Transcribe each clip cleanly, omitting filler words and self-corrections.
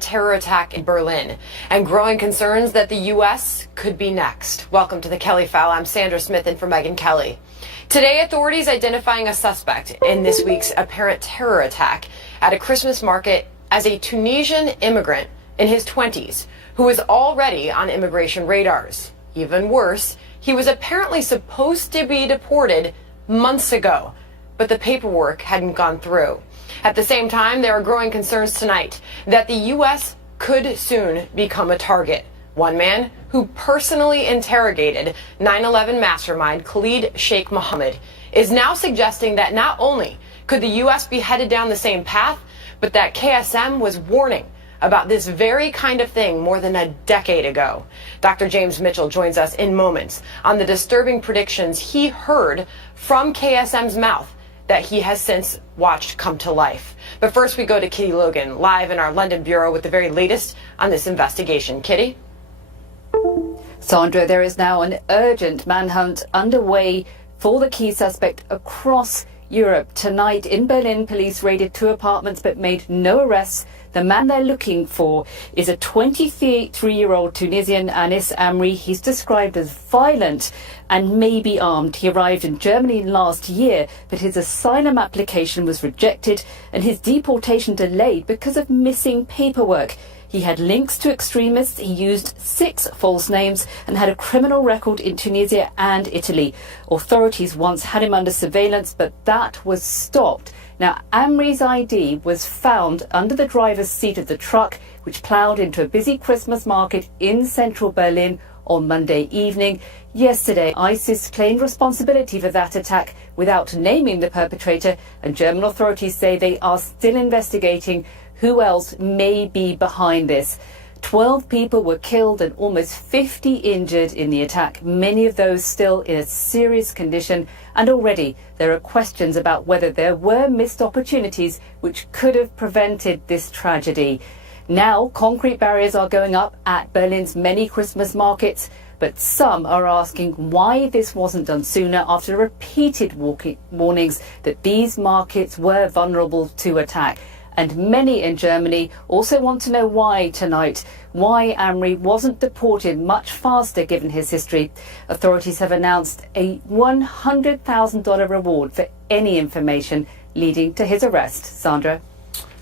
terror attack in Berlin and growing concerns that the U.S. could be next. Welcome to the Kelly File. I'm Sandra Smith in for Megyn Kelly. Today, authorities identifying a suspect in this week's apparent terror attack at a Christmas market as a Tunisian immigrant in his 20s who was already on immigration radars. Even worse, he was apparently supposed to be deported months ago, but the paperwork hadn't gone through. At the same time, there are growing concerns tonight that the U.S. could soon become a target. One man who personally interrogated 9/11 mastermind Khalid Sheikh Mohammed is now suggesting that not only could the U.S. be headed down the same path, but that KSM was warning about this very kind of thing more than a decade ago. Dr. James Mitchell joins us in moments on the disturbing predictions he heard from KSM's mouth that he has since watched come to life. But first we go to Kitty Logan, live in our London bureau with the very latest on this investigation. Kitty? Sandra, there is now an urgent manhunt underway for the key suspect across Europe. Tonight in Berlin, police raided 2 apartments but made no arrests. The man they're looking for is a 23-year-old Tunisian, Anis Amri. He's described as violent and maybe armed. He arrived in Germany last year, but his asylum application was rejected and his deportation delayed because of missing paperwork. He had links to extremists, he used 6 false names and had a criminal record in Tunisia and Italy. Authorities once had him under surveillance, but that was stopped. Now, Amri's ID was found under the driver's seat of the truck, which ploughed into a busy Christmas market in central Berlin on Monday evening. Yesterday, ISIS claimed responsibility for that attack without naming the perpetrator, and German authorities say they are still investigating who else may be behind this. 12 people were killed and almost 50 injured in the attack, many of those still in a serious condition. And already there are questions about whether there were missed opportunities which could have prevented this tragedy. Now, concrete barriers are going up at Berlin's many Christmas markets, but some are asking why this wasn't done sooner after repeated warnings that these markets were vulnerable to attack. And many in Germany also want to know why tonight, why Amri wasn't deported much faster given his history. Authorities have announced a $100,000 reward for any information leading to his arrest. Sandra?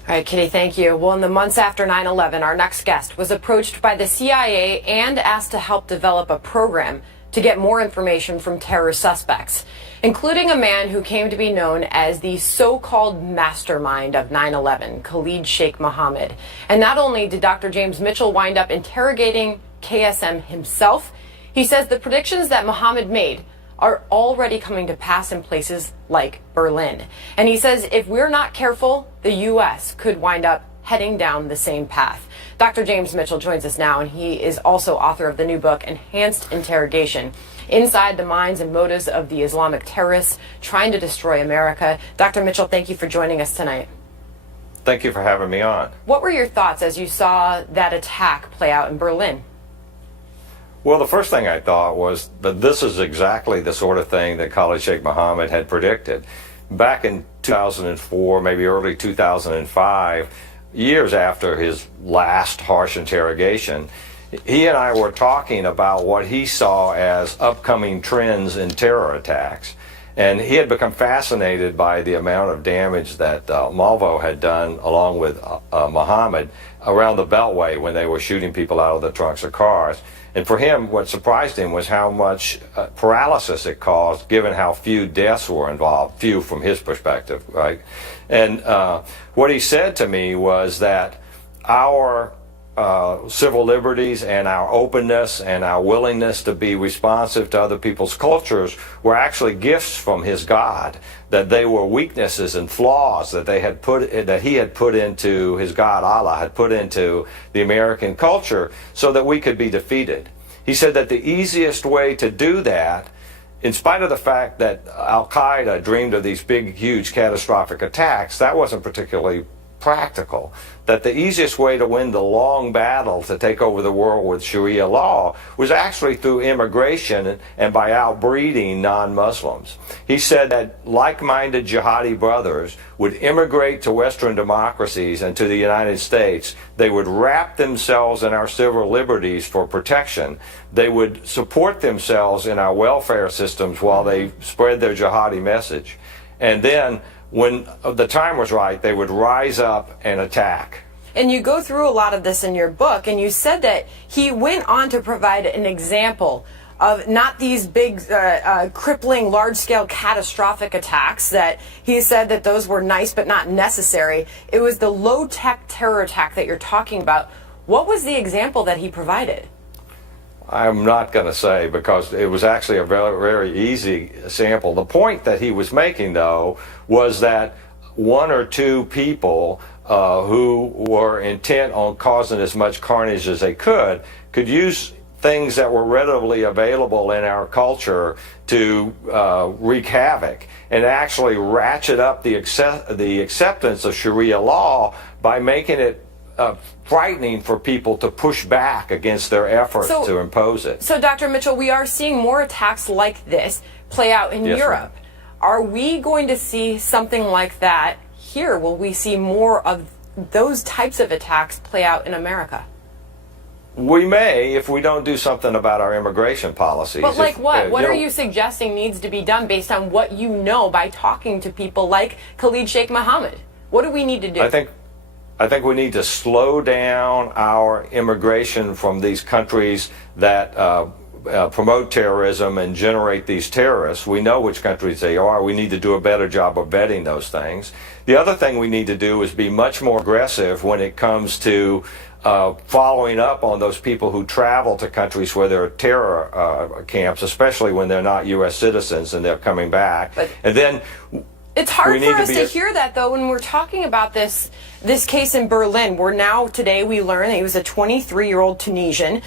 All right, Kitty, thank you. Well, in the months after 9/11, our next guest was approached by the CIA and asked to help develop a program to get more information from terror suspects, including a man who came to be known as the so-called mastermind of 9/11, Khalid Sheikh Mohammed. And not only did Dr. James Mitchell wind up interrogating KSM himself, he says the predictions that Mohammed made are already coming to pass in places like Berlin. And he says if we're not careful, the U.S. could wind up heading down the same path. Dr. James Mitchell joins us now, and he is also author of the new book, Enhanced Interrogation: Inside the Minds and Motives of the Islamic Terrorists Trying to Destroy America. Dr. Mitchell, thank you for joining us tonight. Thank you for having me on. What were your thoughts as you saw that attack play out in Berlin? Well, the first thing I thought was that this is exactly the sort of thing that Khalid Sheikh Mohammed had predicted. Back in 2004, maybe early 2005, years after his last harsh interrogation, he and I were talking about what he saw as upcoming trends in terror attacks. And he had become fascinated by the amount of damage that Malvo had done along with Mohammed around the Beltway when they were shooting people out of the trunks of cars. And for him, what surprised him was how much paralysis it caused, given how few deaths were involved, few from his perspective, right? And what he said to me was that our civil liberties and our openness and our willingness to be responsive to other people's cultures were actually gifts from his God, that they were weaknesses and flaws that he had put into his God, Allah had put into the American culture so that we could be defeated. He said that the easiest way to do that, in spite of the fact that Al-Qaeda dreamed of these big, huge, catastrophic attacks, that wasn't particularly practical, that the easiest way to win the long battle to take over the world with Sharia law was actually through immigration and by outbreeding non-Muslims. He said that like-minded jihadi brothers would immigrate to Western democracies and to the United States. They would wrap themselves in our civil liberties for protection. They would support themselves in our welfare systems while they spread their jihadi message. And then, when the time was right, they would rise up and attack. And you go through a lot of this in your book, and you said that he went on to provide an example of not these big, crippling, large-scale, catastrophic attacks, that he said that those were nice but not necessary. It was the low-tech terror attack that you're talking about. What was the example that he provided? I'm not going to say, because it was actually a very, very easy sample. The point that he was making, though, was that one or two people who were intent on causing as much carnage as they could use things that were readily available in our culture to wreak havoc and actually ratchet up the acceptance of Sharia law by making it frightening for people to push back against their efforts to impose it. So, Dr. Mitchell, we are seeing more attacks like this play out in Europe. Are we going to see something like that here? Will we see more of those types of attacks play out in America? We may, if we don't do something about our immigration policies. But like what? What are you suggesting needs to be done based on what you know by talking to people like Khalid Sheikh Mohammed? What do we need to do? I think we need to slow down our immigration from these countries that promote terrorism and generate these terrorists. We know which countries they are. We need to do a better job of vetting those things. The other thing we need to do is be much more aggressive when it comes to following up on those people who travel to countries where there are terror camps, especially when they're not U.S. citizens and they're coming back. And then it's hard for us to hear that, though, when we're talking about this case in Berlin, where now today we learn that he was a 23-year-old Tunisian.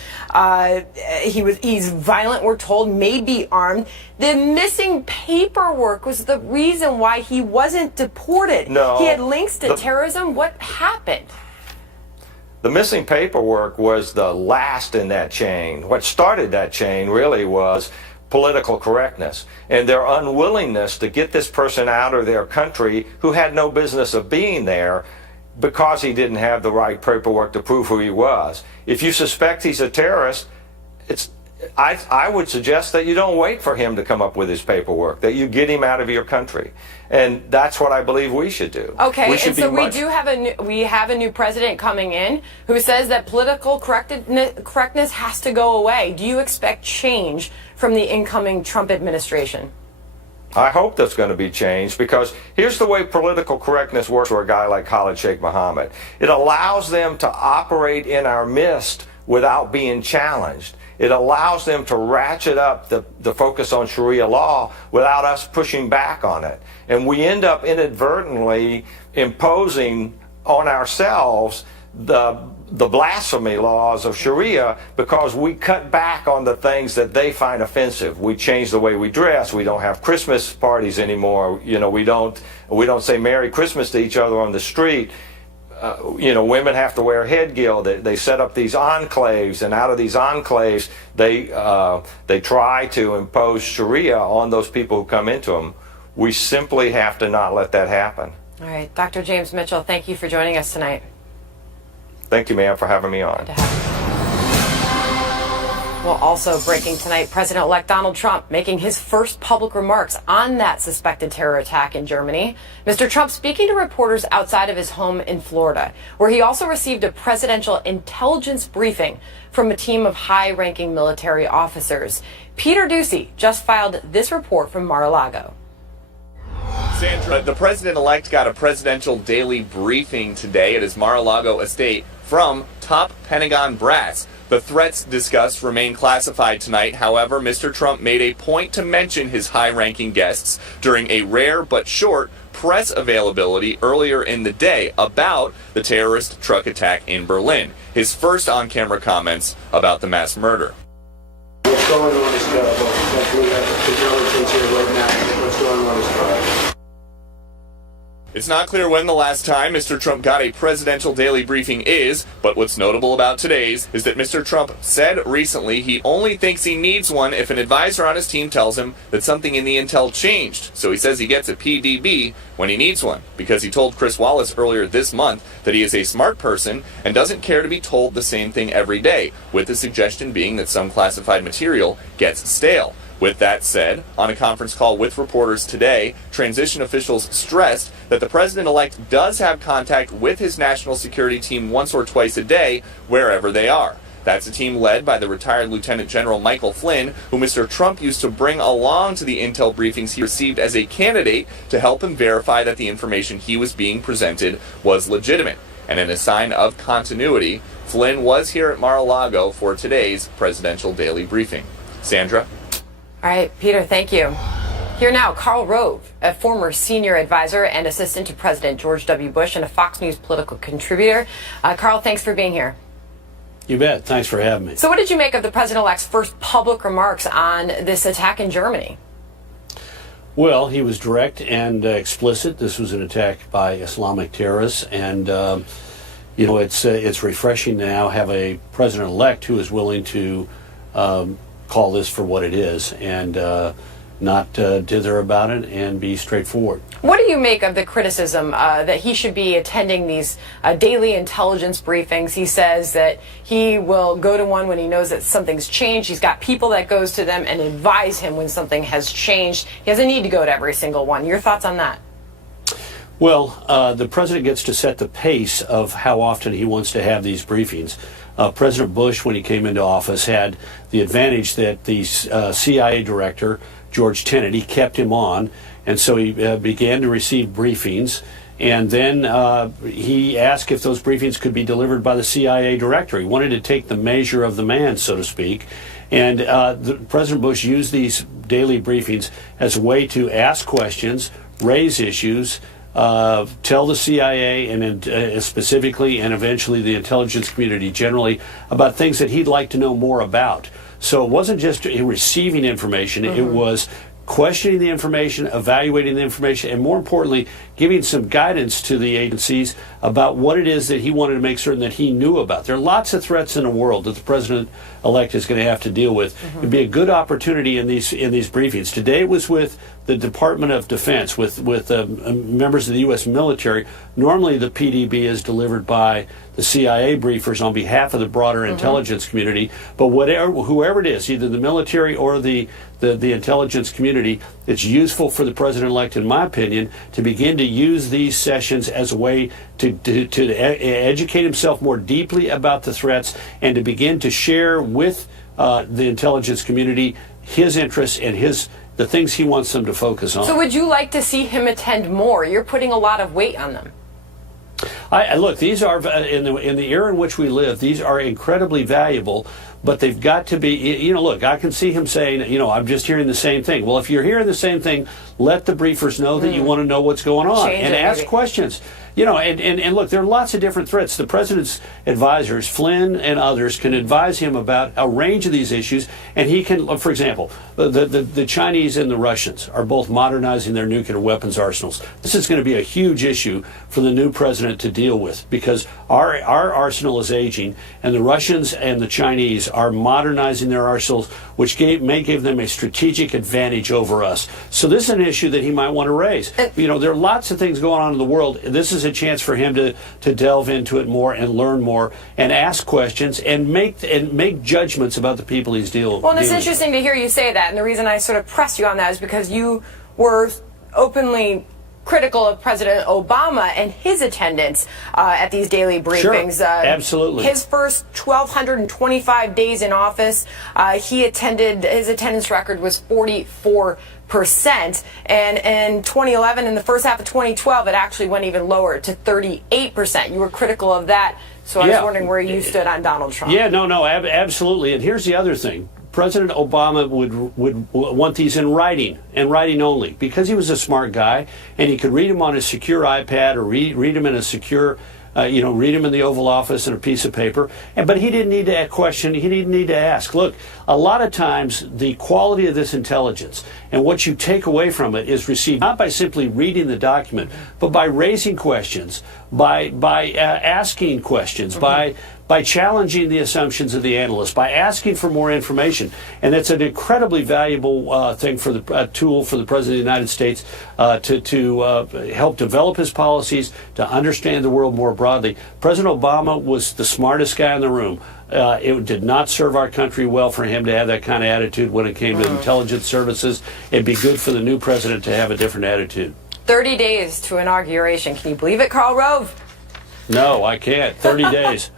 He's violent, we're told, may be armed. The missing paperwork was the reason why he wasn't deported. No, he had links to terrorism. What happened? The missing paperwork was the last in that chain. What started that chain really was political correctness and their unwillingness to get this person out of their country who had no business of being there because he didn't have the right paperwork to prove who he was. If you suspect he's a terrorist, I would suggest that you don't wait for him to come up with his paperwork, that you get him out of your country. And that's what I believe we should do. Okay, and so we have a new president coming in who says that political correctness has to go away. Do you expect change from the incoming Trump administration? I hope that's going to be changed, because here's the way political correctness works for a guy like Khalid Sheikh Mohammed. It allows them to operate in our midst without being challenged. It allows them to ratchet up the focus on Sharia law without us pushing back on it. And we end up inadvertently imposing on ourselves the blasphemy laws of Sharia because we cut back on the things that they find offensive. We change the way we dress. We don't have Christmas parties anymore. You know, we don't say Merry Christmas to each other on the street. Women have to wear headgear. They set up these enclaves, and out of these enclaves, they try to impose Sharia on those people who come into them. We simply have to not let that happen. All right, Dr. James Mitchell, thank you for joining us tonight. Thank you, ma'am, for having me on. Well, also breaking tonight, President-elect Donald Trump making his first public remarks on that suspected terror attack in Germany. Mr. Trump speaking to reporters outside of his home in Florida, where he also received a presidential intelligence briefing from a team of high-ranking military officers. Peter Ducey just filed this report from Mar-a-Lago. Sandra, the president-elect got a presidential daily briefing today at his Mar-a-Lago estate from top Pentagon brass. The threats discussed remain classified tonight. However, Mr. Trump made a point to mention his high-ranking guests during a rare but short press availability earlier in the day about the terrorist truck attack in Berlin. His first on-camera comments about the mass murder. What's going on is terrible. We have intelligence here right now. What's going on is terrible. It's not clear when the last time Mr. Trump got a presidential daily briefing is, but what's notable about today's is that Mr. Trump said recently he only thinks he needs one if an advisor on his team tells him that something in the intel changed. So he says he gets a PDB when he needs one, because he told Chris Wallace earlier this month that he is a smart person and doesn't care to be told the same thing every day, with the suggestion being that some classified material gets stale. With that said, on a conference call with reporters today, transition officials stressed that the president-elect does have contact with his national security team once or twice a day, wherever they are. That's a team led by the retired Lieutenant General Michael Flynn, who Mr. Trump used to bring along to the intel briefings he received as a candidate to help him verify that the information he was being presented was legitimate. And in a sign of continuity, Flynn was here at Mar-a-Lago for today's presidential daily briefing. Sandra? All right, Peter, thank you. Here now, Karl Rove, a former senior advisor and assistant to President George W. Bush and a Fox News political contributor. Karl, thanks for being here. You bet. Thanks for having me. So what did you make of the president-elect's first public remarks on this attack in Germany? Well, he was direct and explicit. This was an attack by Islamic terrorists, and it's refreshing to now have a president-elect who is willing to call this for what it is and not dither about it and be straightforward. What do you make of the criticism that he should be attending these daily intelligence briefings? He says that he will go to one when he knows that something's changed. He's got people that goes to them and advise him when something has changed. He doesn't need to go to every single one. Your thoughts on that? Well, the president gets to set the pace of how often he wants to have these briefings. President Bush, when he came into office, had the advantage that the CIA director, George Tenet, he kept him on, and so he began to receive briefings, and then he asked if those briefings could be delivered by the CIA director. He wanted to take the measure of the man, so to speak, and President Bush used these daily briefings as a way to ask questions, raise issues, tell the CIA and specifically and eventually the intelligence community generally about things that he'd like to know more about. So it wasn't just receiving information, it was questioning the information, evaluating the information, and more importantly, giving some guidance to the agencies about what it is that he wanted to make certain that he knew about. There are lots of threats in the world that the president-elect is going to have to deal with. It'd be a good opportunity in these briefings. Today it was with the Department of Defense, with members of the U.S. military. Normally the PDB is delivered by the CIA briefers on behalf of the broader intelligence community, but whoever it is, either the military or the intelligence community, it's useful for the president-elect, in my opinion, to begin to use these sessions as a way to educate himself more deeply about the threats and to begin to share with the intelligence community his interests and the things he wants them to focus on. So would you like to see him attend more? You're putting a lot of weight on them. Look, these are, in the era in which we live, these are incredibly valuable, but they've got to be, look, I can see him saying, I'm just hearing the same thing. Well, if you're hearing the same thing, let the briefers know that you want to know what's going on and ask questions. And look, there are lots of different threats. The president's advisors, Flynn and others, can advise him about a range of these issues, and he can, for example, the Chinese and the Russians are both modernizing their nuclear weapons arsenals. This is going to be a huge issue for the new president to deal with because our arsenal is aging, and the Russians and the Chinese are modernizing their arsenals, which may give them a strategic advantage over us. So this is an issue that he might want to raise. There are lots of things going on in the world. This is a chance for him to delve into it more and learn more and ask questions and make judgments about the people he's dealing with. Well, and it's interesting to hear you say that, and the reason I sort of pressed you on that is because you were openly critical of President Obama and his attendance at these daily briefings. Sure, absolutely. His first 1,225 days in office, his attendance record was 44%. And in 2011, in the first half of 2012, it actually went even lower to 38%. You were critical of that, so I was wondering where you stood on Donald Trump. Yeah, no, absolutely. And here's the other thing. President Obama would want these in writing, and writing only, because he was a smart guy, and he could read them on a secure iPad or read them in a secure read them in the Oval Office and a piece of paper. But he didn't need to question. He didn't need to ask. Look, a lot of times the quality of this intelligence and what you take away from it is received not by simply reading the document, but by raising questions, by asking questions, by challenging the assumptions of the analysts, by asking for more information. And it's an incredibly valuable thing for the tool for the President of the United States to help develop his policies, to understand the world more broadly. President Obama was the smartest guy in the room. It did not serve our country well for him to have that kind of attitude when it came to intelligence services. It'd be good for the new president to have a different attitude. 30 days to inauguration. Can you believe it, Karl Rove? No, I can't. 30 days.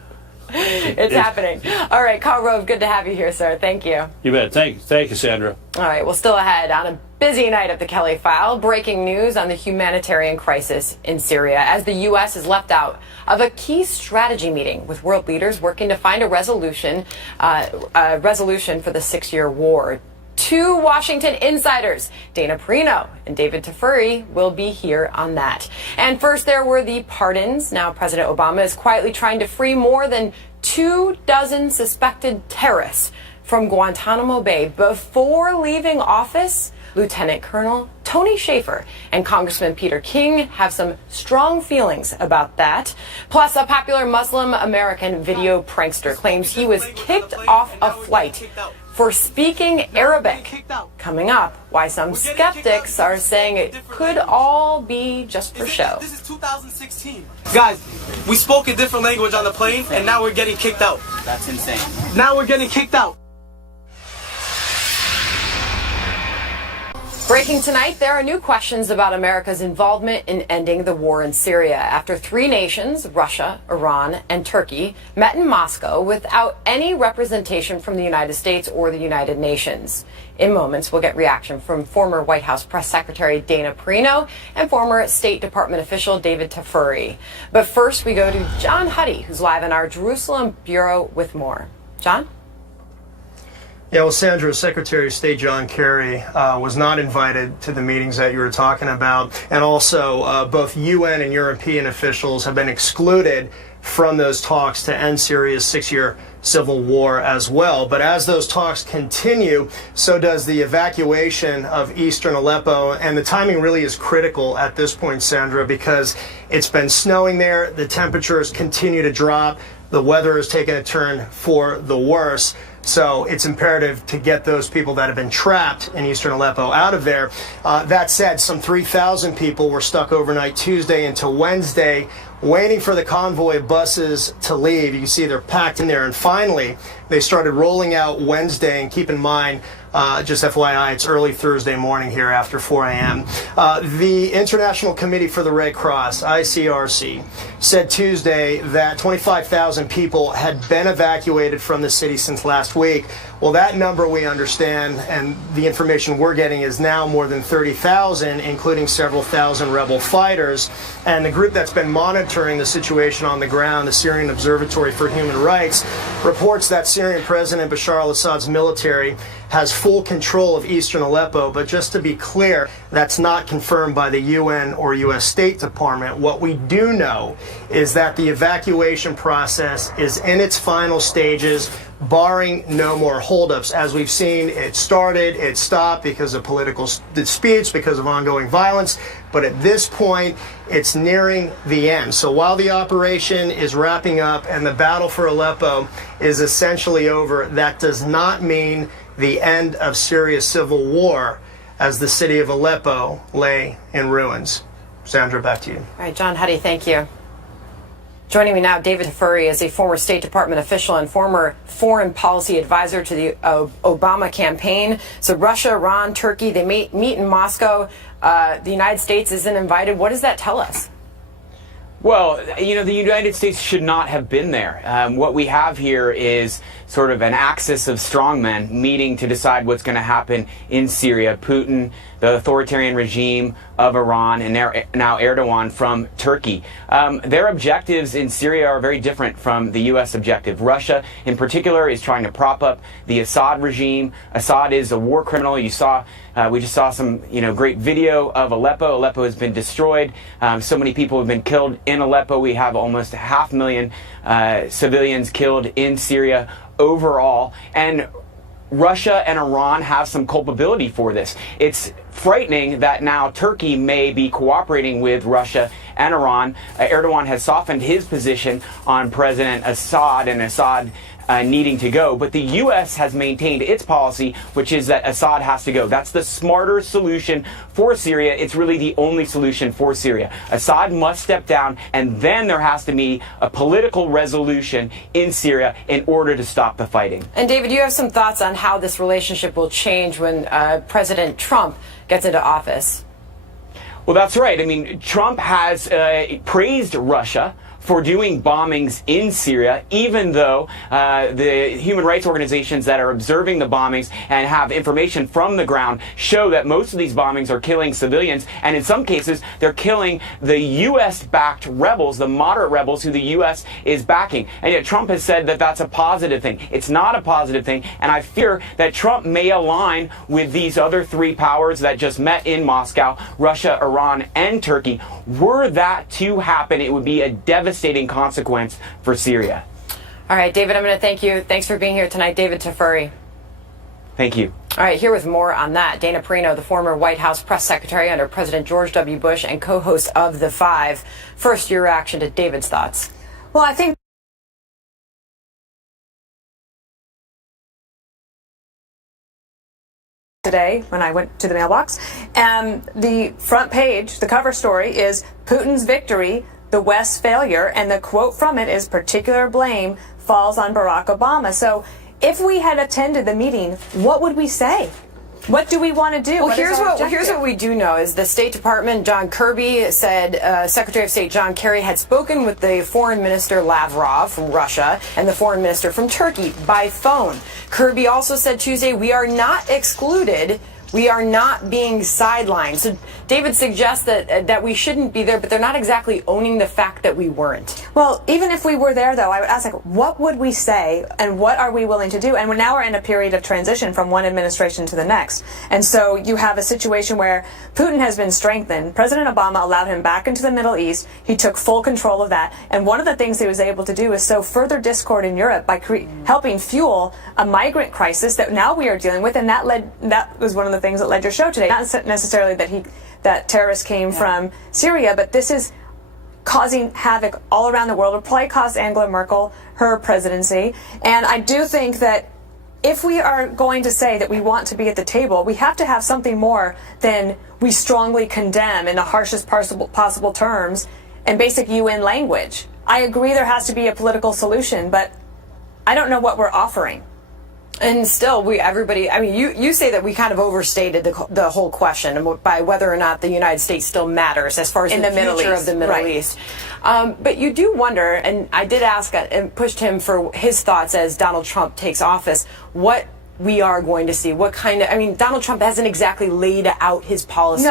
It's happening. All right, Karl Rove, good to have you here, sir. Thank you. You bet. Thank you, Sandra. All right, well, still ahead on a busy night at the Kelly File. Breaking news on the humanitarian crisis in Syria as the U.S. is left out of a key strategy meeting with world leaders working to find a resolution for the 6-year war. Two Washington insiders, Dana Perino and David Tafuri, will be here on that. And first, there were the pardons. Now, President Obama is quietly trying to free more than 24 suspected terrorists from Guantanamo Bay before leaving office. Lieutenant Colonel Tony Shaffer and Congressman Peter King have some strong feelings about that. Plus, a popular Muslim American video prankster claims he was kicked off a flight for speaking Arabic. Coming up, why some skeptics are saying it could all be just for show. This is 2016. Guys, we spoke a different language on the plane, and now we're getting kicked out. That's insane. Now we're getting kicked out. Breaking tonight, there are new questions about America's involvement in ending the war in Syria after 3 nations, Russia, Iran, and Turkey, met in Moscow without any representation from the United States or the United Nations. In moments, we'll get reaction from former White House Press Secretary Dana Perino and former State Department official David Tafuri. But first, we go to John Huddy, who's live in our Jerusalem bureau with more. John? Yeah, well, Sandra, Secretary of State John Kerry was not invited to the meetings that you were talking about. And also, both UN and European officials have been excluded from those talks to end Syria's 6-year civil war as well. But as those talks continue, so does the evacuation of eastern Aleppo. And the timing really is critical at this point, Sandra, because it's been snowing there. The temperatures continue to drop. The weather has taken a turn for the worse. So it's imperative to get those people that have been trapped in eastern Aleppo out of there. That said, some 3,000 people were stuck overnight Tuesday into Wednesday, waiting for the convoy buses to leave. You can see they're packed in there. And finally, they started rolling out Wednesday. And keep in mind, just FYI, it's early Thursday morning here after 4 a.m. The International Committee for the Red Cross, ICRC, said Tuesday that 25,000 people had been evacuated from the city since last week. Well, that number we understand, and the information we're getting, is now more than 30,000, including several thousand rebel fighters. And the group that's been monitoring the situation on the ground, the Syrian Observatory for Human Rights, reports that Syrian President Bashar al-Assad's military has full control of eastern Aleppo. But just to be clear, that's not confirmed by the UN or U.S. State Department. What we do know is that the evacuation process is in its final stages, barring no more holdups. As we've seen, it started, it stopped because of political disputes, because of ongoing violence. But at this point, it's nearing the end. So while the operation is wrapping up and the battle for Aleppo is essentially over, that does not mean the end of Syria's civil war, as the city of Aleppo lay in ruins. Sandra, back to you. All right, John Huddy, thank you. Joining me now, David Tafuri is a former State Department official and former foreign policy advisor to the Obama campaign. So Russia, Iran, Turkey, they meet in Moscow. The United States isn't invited. What does that tell us? Well, the United States should not have been there. What we have here is sort of an axis of strongmen meeting to decide what's going to happen in Syria. Putin the authoritarian regime of Iran, and now Erdogan from Turkey. Their objectives in Syria are very different from the U.S. objective. Russia, in particular, is trying to prop up the Assad regime. Assad is a war criminal. We just saw some, great video of Aleppo. Aleppo has been destroyed. So many people have been killed in Aleppo. We have almost 500,000 civilians killed in Syria overall. And Russia and Iran have some culpability for this. It's frightening that now Turkey may be cooperating with Russia and Iran. Erdogan has softened his position on President Assad and Assad needing to go, but the U.S. has maintained its policy, which is that Assad has to go. That's the smarter solution for Syria. It's really the only solution for Syria. Assad must step down, and then there has to be a political resolution in Syria in order to stop the fighting. And David, you have some thoughts on how this relationship will change when President Trump gets into office? Well, that's right. I mean, Trump has praised Russia for doing bombings in Syria, even though the human rights organizations that are observing the bombings and have information from the ground show that most of these bombings are killing civilians, and in some cases they're killing the U.S.-backed rebels, the moderate rebels who the U.S. is backing. And yet Trump has said that that's a positive thing. It's not a positive thing, and I fear that Trump may align with these other three powers that just met in Moscow, Russia, Iran, and Turkey. Were that to happen, it would be a devastating consequence for Syria. All right, David, I'm going to thank you. Thanks for being here tonight, David Tafuri. Thank you. All right, here with more on that, Dana Perino, the former White House press secretary under President George W. Bush and co-host of The Five. First, your reaction to David's thoughts. Well, I think today when I went to the mailbox, and the front page, the cover story is Putin's victory, the West's failure, and the quote from it is particular blame falls on Barack Obama. So if we had attended the meeting, what would we say? What do we want to do? Well, here's what we do know is the State Department, John Kirby said Secretary of State John Kerry had spoken with the Foreign Minister Lavrov from Russia and the Foreign Minister from Turkey by phone. Kirby also said Tuesday, we are not excluded. We are not being sidelined. So David suggests that we shouldn't be there, but they're not exactly owning the fact that we weren't. Well, even if we were there, though, I would ask, what would we say and what are we willing to do? And now we're in a period of transition from one administration to the next. And so you have a situation where Putin has been strengthened. President Obama allowed him back into the Middle East. He took full control of that. And one of the things he was able to do is sow further discord in Europe by helping fuel a migrant crisis that now we are dealing with. And that was one of the things that led your show today. Not necessarily that terrorists came from Syria, but this is causing havoc all around the world. It'll probably cost Angela Merkel her presidency. And I do think that if we are going to say that we want to be at the table, we have to have something more than we strongly condemn in the harshest possible terms and basic UN language. I agree there has to be a political solution, but I don't know what we're offering. And still, you say that we kind of overstated the whole question by whether or not the United States still matters as far as the future of the Middle East. But you do wonder, and I did ask and pushed him for his thoughts as Donald Trump takes office, what we are going to see. Donald Trump hasn't exactly laid out his policy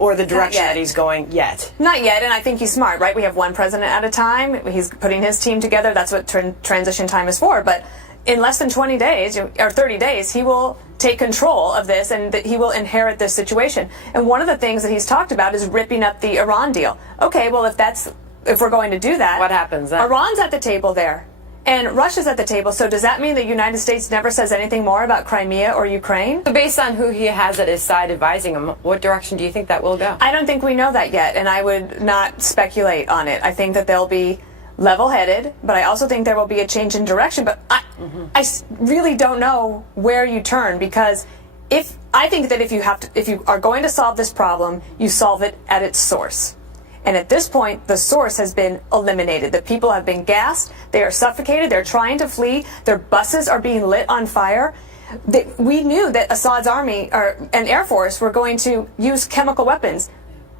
or the direction that he's going yet. Not yet, and I think he's smart, right? We have one president at a time. He's putting his team together. That's what transition time is for. But in less than 20 days or 30 days, he will take control of this and that he will inherit this situation. And one of the things that he's talked about is ripping up the Iran deal. Okay, well, if we're going to do that, what happens then? Iran's at the table there. And Russia's at the table, so does that mean the United States never says anything more about Crimea or Ukraine? So based on who he has at his side advising him, what direction do you think that will go? I don't think we know that yet, and I would not speculate on it. I think that they'll be level-headed, but I also think there will be a change in direction. But I really don't know where you turn, because I think that if you are going to solve this problem, you solve it at its source. And at this point, the source has been eliminated. The people have been gassed. They are suffocated. They're trying to flee. Their buses are being lit on fire. We knew that Assad's army and Air Force were going to use chemical weapons.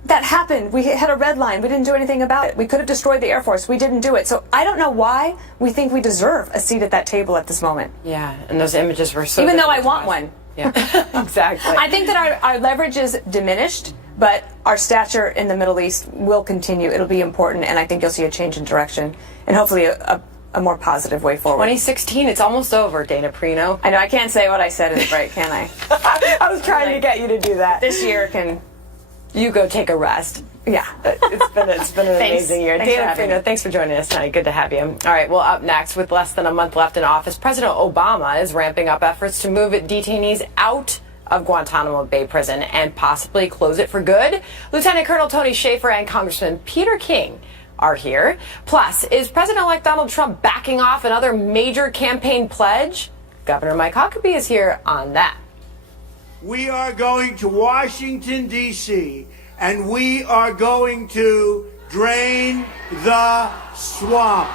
That happened. We had a red line. We didn't do anything about it. We could have destroyed the Air Force. We didn't do it. So I don't know why we think we deserve a seat at that table at this moment. Yeah, and those images were so even though I want one. Yeah, exactly. I think that our leverage is diminished, but our stature in the Middle East will continue. It'll be important, and I think you'll see a change in direction and hopefully a more positive way forward. 2016, it's almost over, Dana Perino. I know I can't say what I said in the break, can I? I was trying to get you to do that. This year can... You go take a rest. Yeah. It's been an amazing year. Thanks Dana for having Perino, me. thanks for joining us tonight. Good to have you. All right, well, up next, with less than a month left in office, President Obama is ramping up efforts to move detainees out of Guantanamo Bay Prison and possibly close it for good. Lieutenant Colonel Tony Shaffer and Congressman Peter King are here. Plus, is President-elect Donald Trump backing off another major campaign pledge? Governor Mike Huckabee is here on that. We are going to Washington, D.C., and we are going to drain the swamp.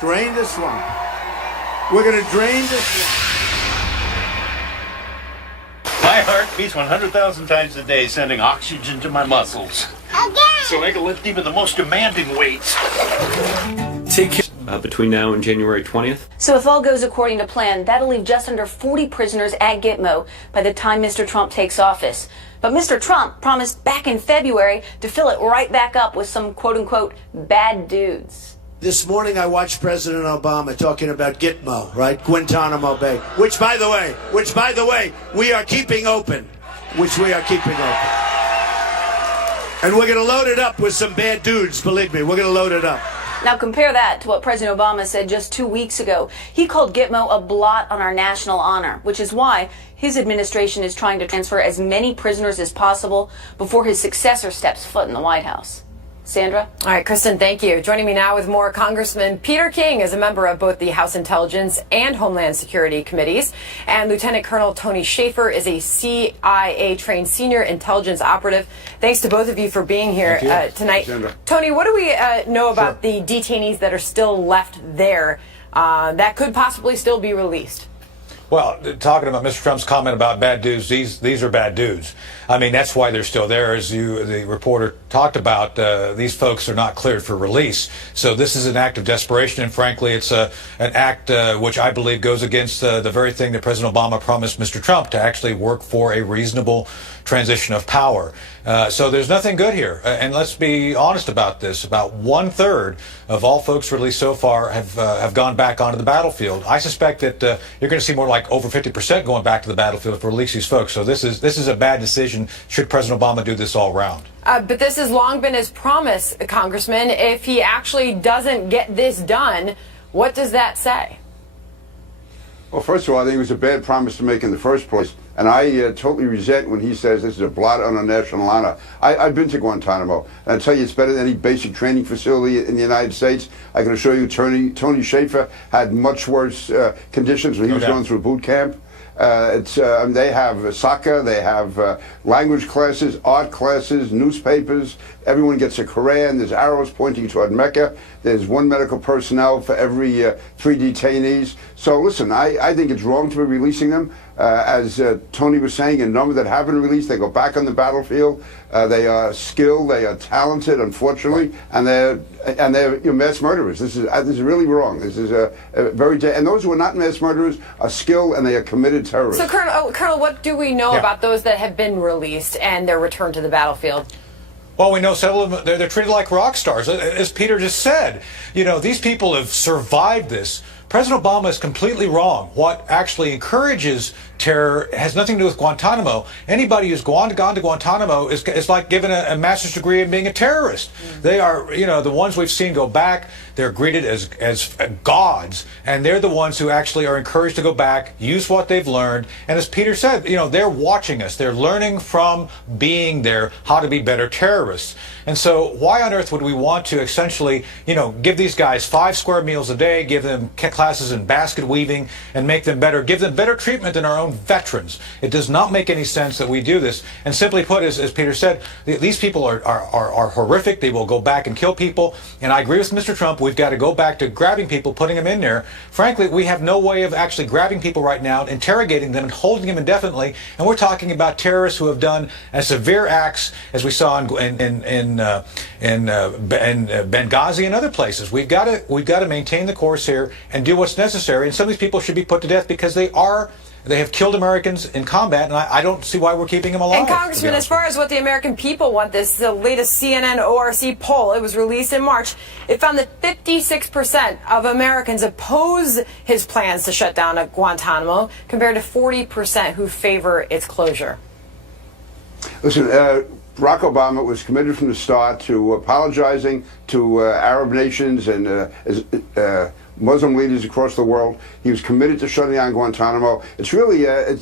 Drain the swamp. We're going to drain the swamp. My heart beats 100,000 times a day, sending oxygen to my muscles. So I can lift even the most demanding weights. Take care. Between now and January 20th. So if all goes according to plan, that'll leave just under 40 prisoners at Gitmo by the time Mr. Trump takes office. But Mr. Trump promised back in February to fill it right back up with some quote-unquote bad dudes. This morning I watched President Obama talking about Gitmo, right? Guantanamo Bay, which by the way, we are keeping open. And we're going to load it up with some bad dudes, believe me. We're going to load it up. Now compare that to what President Obama said just 2 weeks ago. He called Gitmo a blot on our national honor, which is why his administration is trying to transfer as many prisoners as possible before his successor steps foot in the White House. Sandra? All right, Kristen, thank you. Joining me now with more, Congressman Peter King is a member of both the House Intelligence and Homeland Security Committees, and Lieutenant Colonel Tony Shaffer is a CIA-trained senior intelligence operative. Thanks to both of you for being here tonight. Sandra. Tony, what do we know about the detainees that are still left there that could possibly still be released? Well, talking about Mr. Trump's comment about bad dudes, these are bad dudes. I mean, that's why they're still there. As the reporter talked about, these folks are not cleared for release. So this is an act of desperation, and frankly, it's an act which I believe goes against the very thing that President Obama promised Mr. Trump, to actually work for a reasonable transition of power. So there's nothing good here. And let's be honest about this. About 1/3 of all folks released so far have gone back onto the battlefield. I suspect that you're going to see more like over 50% going back to the battlefield to release these folks. So this is a bad decision should President Obama do this all round. But this has long been his promise, Congressman. If he actually doesn't get this done, what does that say? Well, first of all, I think it was a bad promise to make in the first place. And I totally resent when he says this is a blot on our national honor. I've been to Guantanamo, and I tell you, it's better than any basic training facility in the United States. I can assure you, Tony Shaffer had much worse conditions when he was going through boot camp. They have soccer, they have language classes, art classes, newspapers. Everyone gets a Quran. There's arrows pointing toward Mecca. There's one medical personnel for every 3 detainees. So listen, I think it's wrong to be releasing them. As Tony was saying, a number that have been released, they go back on the battlefield. They are skilled, they are talented, unfortunately, and they're mass murderers. This is really wrong. This is a very and those who are not mass murderers are skilled and they are committed terrorists. So, Colonel, what do we know about those that have been released and their return to the battlefield? Well, we know several of them, they're treated like rock stars. As Peter just said, these people have survived this. President Obama is completely wrong. What actually encourages terror has nothing to do with Guantanamo. Anybody who's gone to Guantanamo is like given a master's degree in being a terrorist. They are, the ones we've seen go back, they're greeted as gods, and they're the ones who actually are encouraged to go back, use what they've learned, and as Peter said, they're watching us. They're learning from being there how to be better terrorists. And so why on earth would we want to essentially, give these guys 5 square meals a day, give them classes in basket weaving, and make them better, give them better treatment than our own veterans? It does not make any sense that we do this. And simply put, as Peter said, these people are horrific. They will go back and kill people. And I agree with Mr. Trump. We've got to go back to grabbing people, putting them in there. Frankly, we have no way of actually grabbing people right now, interrogating them, and holding them indefinitely. And we're talking about terrorists who have done severe acts, as we saw in Benghazi and other places. We've got to maintain the course here and do what's necessary. And some of these people should be put to death because they are They have killed Americans in combat, and I don't see why we're keeping them alive. And Congressman, as far as what the American people want, the latest CNN ORC poll, it was released in March, it found that 56% of Americans oppose his plans to shut down Guantanamo, compared to 40% who favor its closure. Listen, Barack Obama was committed from the start to apologizing to Arab nations and Muslim leaders across the world. He was committed to shutting down Guantanamo. It's really,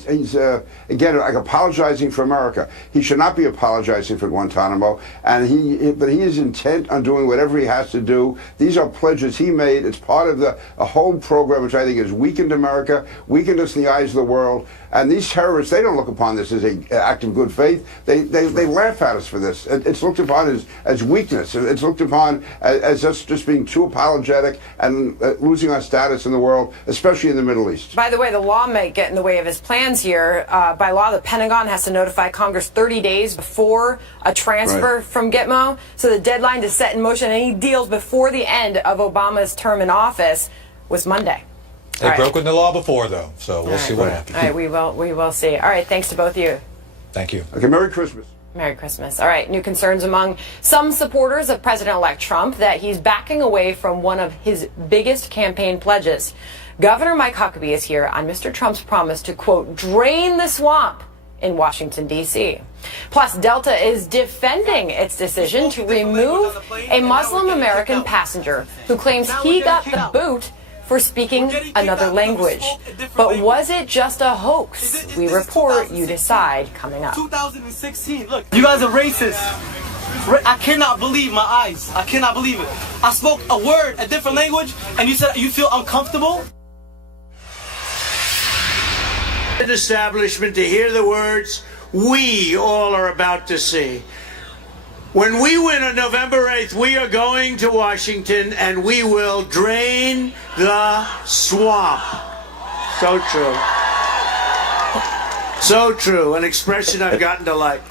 he's, again, like apologizing for America. He should not be apologizing for Guantanamo, and but he is intent on doing whatever he has to do. These are pledges he made. It's part of a whole program which I think has weakened America, weakened us in the eyes of the world. And these terrorists, they don't look upon this as an act of good faith. They laugh at us for this. It's looked upon as weakness. It's looked upon as us just being too apologetic and losing our status in the world, especially in the Middle East. By the way, the law may get in the way of his plans here. By law, the Pentagon has to notify Congress 30 days before a transfer from Gitmo. So the deadline to set in motion any deals before the end of Obama's term in office was Monday. They broke with the law before, though, so we'll see what happens. All right, we will see. All right, thanks to both of you. Thank you. Okay, Merry Christmas. Merry Christmas. All right, new concerns among some supporters of President-elect Trump that he's backing away from one of his biggest campaign pledges. Governor Mike Huckabee is here on Mr. Trump's promise to, quote, drain the swamp in Washington, D.C. Plus, Delta is defending its decision to remove a Muslim American passenger who claims he got the boot for speaking another language. But was it just a hoax? We report, you decide, coming up. 2016, look, you guys are racist. I cannot believe my eyes. I cannot believe it. I spoke a word, a different language, and you said you feel uncomfortable? Establishment to hear the words we all are about to see. When we win on November 8th, we are going to Washington and we will drain the swamp. So true. So true. An expression I've gotten to like.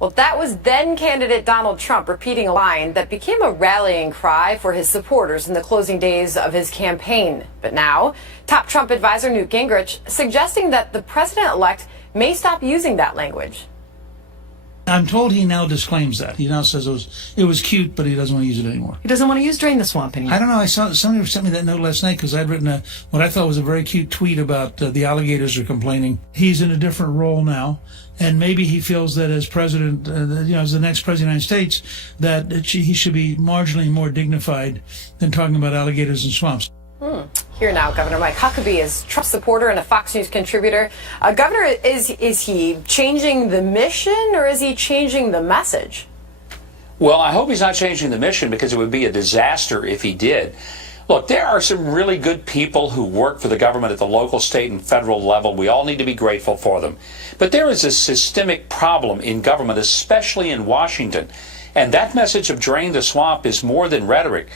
Well, that was then candidate Donald Trump repeating a line that became a rallying cry for his supporters in the closing days of his campaign. But now, top Trump advisor Newt Gingrich suggesting that the president-elect may stop using that language. I'm told he now disclaims that. He now says it was cute, but he doesn't want to use it anymore. He doesn't want to use drain the swamp anymore. I don't know. I saw somebody sent me that note last night because I'd written what I thought was a very cute tweet about the alligators are complaining. He's in a different role now, and maybe he feels that as president, as the next president of the United States, that he should be marginally more dignified than talking about alligators and swamps. Here now, Governor Mike Huckabee is Trump supporter and a Fox News contributor. Governor, is he changing the mission or is he changing the message? Well, I hope he's not changing the mission because it would be a disaster if he did. Look, there are some really good people who work for the government at the local, state, and federal level. We all need to be grateful for them. But there is a systemic problem in government, especially in Washington. And that message of drain the swamp is more than rhetoric.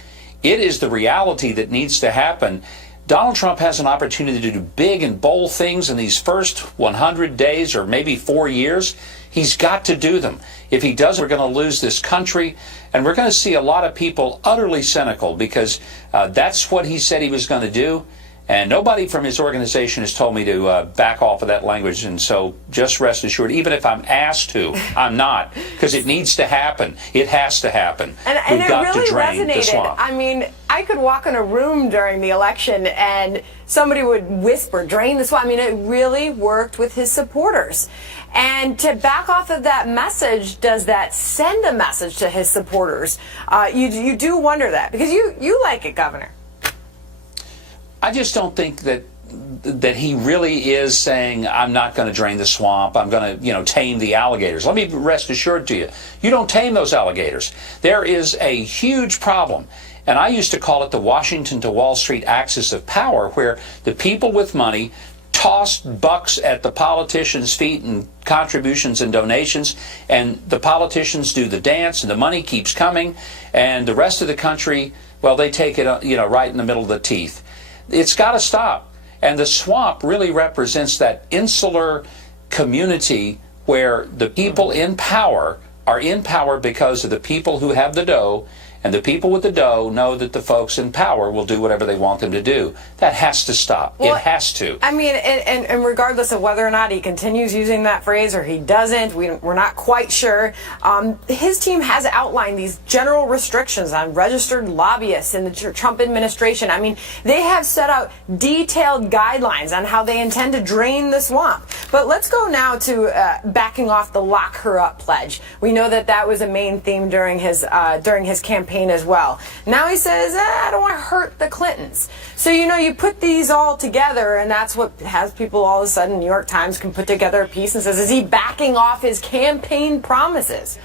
It is the reality that needs to happen. Donald Trump has an opportunity to do big and bold things in these first 100 days or maybe 4 years. He's got to do them. If he doesn't, we're going to lose this country, and we're going to see a lot of people utterly cynical because that's what he said he was going to do. And nobody from his organization has told me to back off of that language. And so just rest assured, even if I'm asked to, I'm not, because it needs to happen. It has to happen. And We've it got really to drain the resonated. swamp. I mean, I could walk in a room during the election and somebody would whisper, drain the swamp. I mean, it really worked with his supporters. And to back off of that message, does that send a message to his supporters? You do wonder that, because you like it, Governor. I just don't think that he really is saying, I'm not going to drain the swamp. I'm going to, tame the alligators. Let me rest assured to you, you don't tame those alligators. There is a huge problem. And I used to call it the Washington to Wall Street axis of power, where the people with money toss bucks at the politicians' feet and contributions and donations, and the politicians do the dance, and the money keeps coming, and the rest of the country, well, they take it, right in the middle of the teeth. It's got to stop. And the swamp really represents that insular community where the people in power are in power because of the people who have the dough And the people with the dough know that the folks in power will do whatever they want them to do. That has to stop. Well, it has to. I mean, and regardless of whether or not he continues using that phrase or he doesn't, we're not quite sure. His team has outlined these general restrictions on registered lobbyists in the Trump administration. I mean, they have set out detailed guidelines on how they intend to drain the swamp. But let's go now to backing off the lock her up pledge. We know that was a main theme during his campaign as well. Now he says, I don't want to hurt the Clintons. So, you put these all together, and that's what has people all of a sudden, New York Times can put together a piece and says, is he backing off his campaign promises?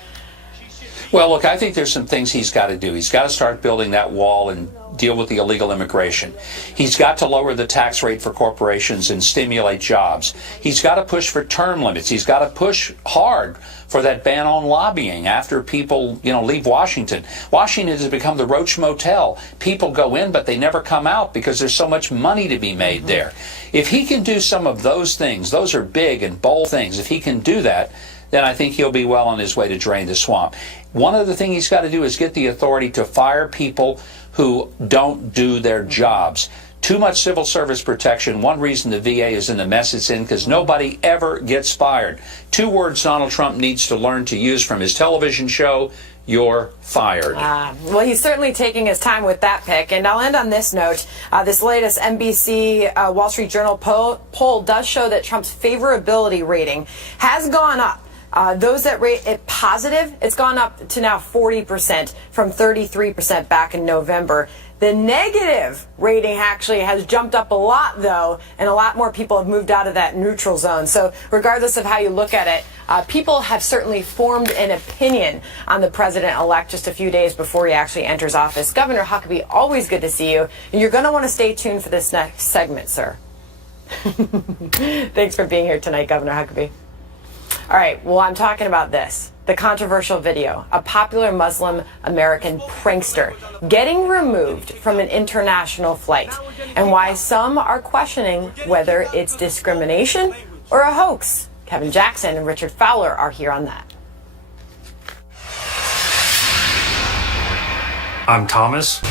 Well, look, I think there's some things he's got to do. He's got to start building that wall and deal with the illegal immigration. He's got to lower the tax rate for corporations and stimulate jobs. He's got to push for term limits. He's got to push hard for that ban on lobbying after people, leave Washington. Washington has become the Roach Motel. People go in, but they never come out because there's so much money to be made there. If he can do some of those things, those are big and bold things. If he can do that, then I think he'll be well on his way to drain the swamp. One other thing he's got to do is get the authority to fire people who don't do their jobs. Too much civil service protection. One reason the VA is in the mess it's in, because nobody ever gets fired. 2 words Donald Trump needs to learn to use from his television show: you're fired. Well, he's certainly taking his time with that pick. And I'll end on this note. This latest NBC Wall Street Journal poll does show that Trump's favorability rating has gone up. Those that rate it positive, it's gone up to now 40% from 33% back in November. The negative rating actually has jumped up a lot, though, and a lot more people have moved out of that neutral zone. So regardless of how you look at it, people have certainly formed an opinion on the president-elect just a few days before he actually enters office. Governor Huckabee, always good to see you. And you're going to want to stay tuned for this next segment, sir. Thanks for being here tonight, Governor Huckabee. All right, well, I'm talking about this. The controversial video, a popular Muslim American prankster getting removed from an international flight, and why some are questioning whether it's discrimination or a hoax. Kevin Jackson and Richard Fowler are here on that. I'm Thomas.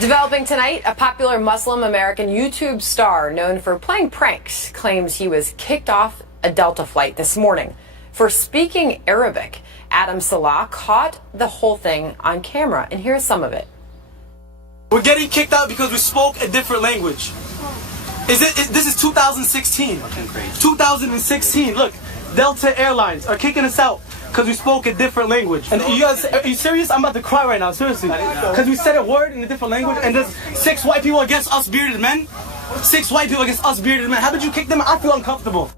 Developing tonight, a popular Muslim American YouTube star known for playing pranks claims he was kicked off a Delta flight this morning for speaking Arabic. Adam Salah caught the whole thing on camera, and here's some of it. We're getting kicked out because we spoke a different language. This is 2016. 2016. Look, Delta Airlines are kicking us out because we spoke a different language. And you guys, are you serious? I'm about to cry right now, seriously. Because we said a word in a different language, and there's 6 white people against us bearded men. 6 white people against us bearded men. How did you kick them out? I feel uncomfortable.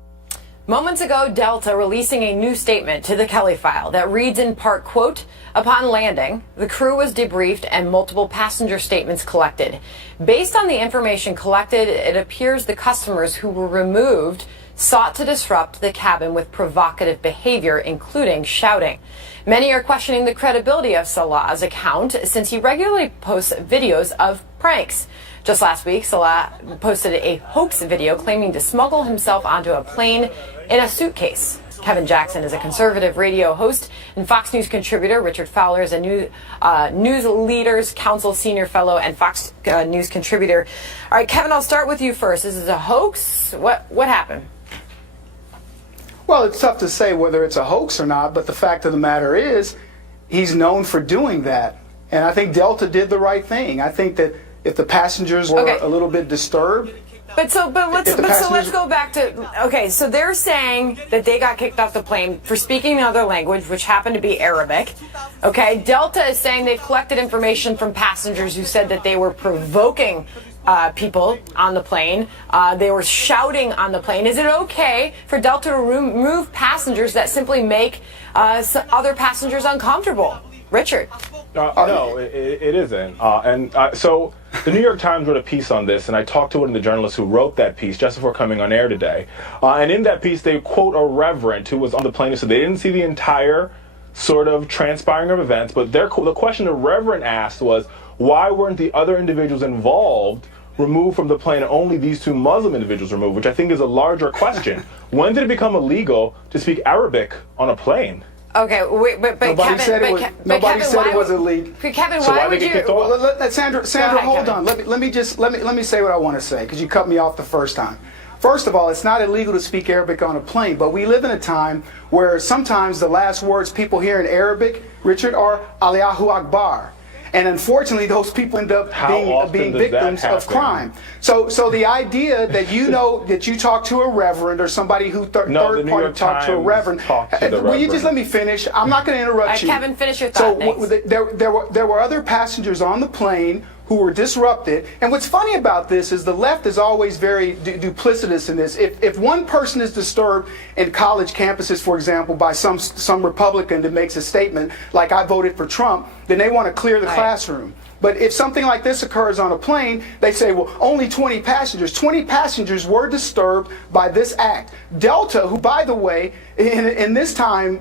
Moments ago, Delta releasing a new statement to the Kelly file that reads in part, quote, upon landing, the crew was debriefed and multiple passenger statements collected. Based on the information collected, it appears the customers who were removed sought to disrupt the cabin with provocative behavior, including shouting. Many are questioning the credibility of Salah's account since he regularly posts videos of pranks. Just last week, Salah posted a hoax video claiming to smuggle himself onto a plane in a suitcase. Kevin Jackson is a conservative radio host and Fox News contributor. Richard Fowler is a News Leaders Council senior fellow and Fox News contributor. All right, Kevin, I'll start with you first. This is a hoax. What happened? Well, it's tough to say whether it's a hoax or not, but the fact of the matter is he's known for doing that. And I think Delta did the right thing. I think that if the passengers were a little bit disturbed. Let's go back to, okay, so they're saying that they got kicked off the plane for speaking another language, which happened to be Arabic. Okay, Delta is saying they've collected information from passengers who said that they were provoking people on the plane. They were shouting on the plane. Is it okay for Delta to remove passengers that simply make other passengers uncomfortable? Richard? No, it isn't. So the New York Times wrote a piece on this, and I talked to one of the journalists who wrote that piece just before coming on air today. And in that piece, they quote a reverend who was on the plane who said they didn't see the entire sort of transpiring of events, but the question the reverend asked was, why weren't the other individuals involved removed from the plane and only these 2 Muslim individuals removed, which I think is a larger question. When did it become illegal to speak Arabic on a plane? Okay, wait, but Nobody Kevin, said it was, nobody Kevin, said why it was would- illegal. Kevin, why would you? Well, Sandra, ahead, hold Kevin. on. Let me say what I want to say, because you cut me off the first time. First of all, it's not illegal to speak Arabic on a plane, but we live in a time where sometimes the last words people hear in Arabic, Richard, are Allahu Akbar. And unfortunately, those people end up being victims of crime. So the idea that that you talk to a reverend or somebody who third party talked to a reverend. Will you just let me finish? I'm not going to interrupt you. Kevin, finish your thought. So there were other passengers on the plane who were disrupted. And what's funny about this is the left is always very duplicitous in this. If one person is disturbed in college campuses, for example, by some Republican that makes a statement like I voted for Trump, then they want to clear the classroom. But if something like this occurs on a plane, they say, well, only 20 passengers. 20 passengers were disturbed by this act. Delta, who, by the way, in this time,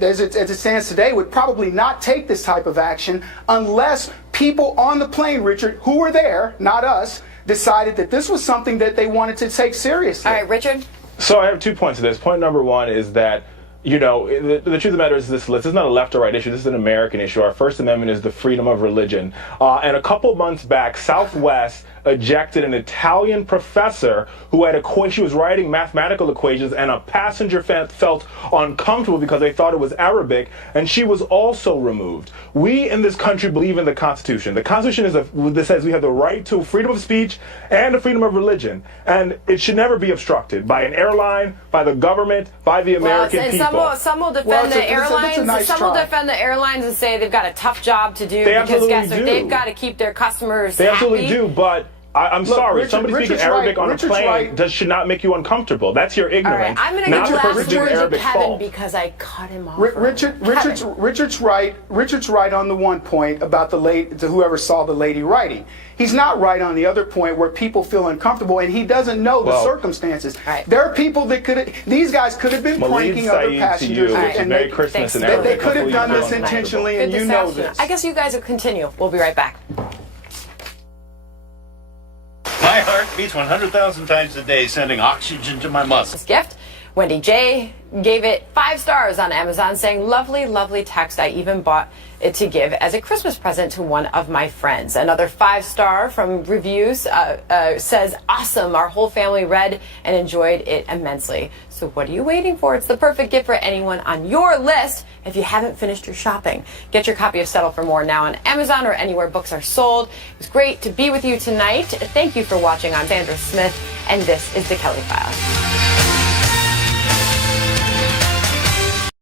as it stands today, would probably not take this type of action unless people on the plane, Richard, who were there, not us, decided that this was something that they wanted to take seriously. All right, Richard? So I have 2 points to this. Point number one is that, you know, the truth of the matter is this is not a left or right issue. This is an American issue. Our First Amendment is the freedom of religion. And a couple months back, Southwest ejected an Italian professor who had she was writing mathematical equations, and a passenger felt uncomfortable because they thought it was Arabic, and she was also removed. We in this country believe in the Constitution. The Constitution that says we have the right to freedom of speech and the freedom of religion, and it should never be obstructed by an airline, by the government, by the American people. Some will defend the airlines. Some will defend the airlines and say they've got a tough job to do because they've got to keep their customers happy. They absolutely do, but I'm sorry. Richard, somebody speaking Arabic on a plane should not make you uncomfortable. That's your ignorance. All right, I'm going to get the last word to Kevin because I cut him off. Richard's right. Richard's right on the one point about the lady, to whoever saw the lady writing. He's not right on the other point where people feel uncomfortable and he doesn't know the circumstances. Right. There are people that these guys could have been pranking other passengers, and Merry Christmas in Arabic. They could have done this intentionally, and you know this. I guess you guys will continue. We'll be right back. My heart beats 100,000 times a day, sending oxygen to my muscles. Gift. Wendy J gave it 5 stars on Amazon, saying, lovely, lovely text. I even bought it to give as a Christmas present to one of my friends. Another 5-star from reviews says, awesome. Our whole family read and enjoyed it immensely. So what are you waiting for? It's the perfect gift for anyone on your list if you haven't finished your shopping. Get your copy of Settle for More now on Amazon or anywhere books are sold. It was great to be with you tonight. Thank you for watching. I'm Sandra Smith, and this is The Kelly File.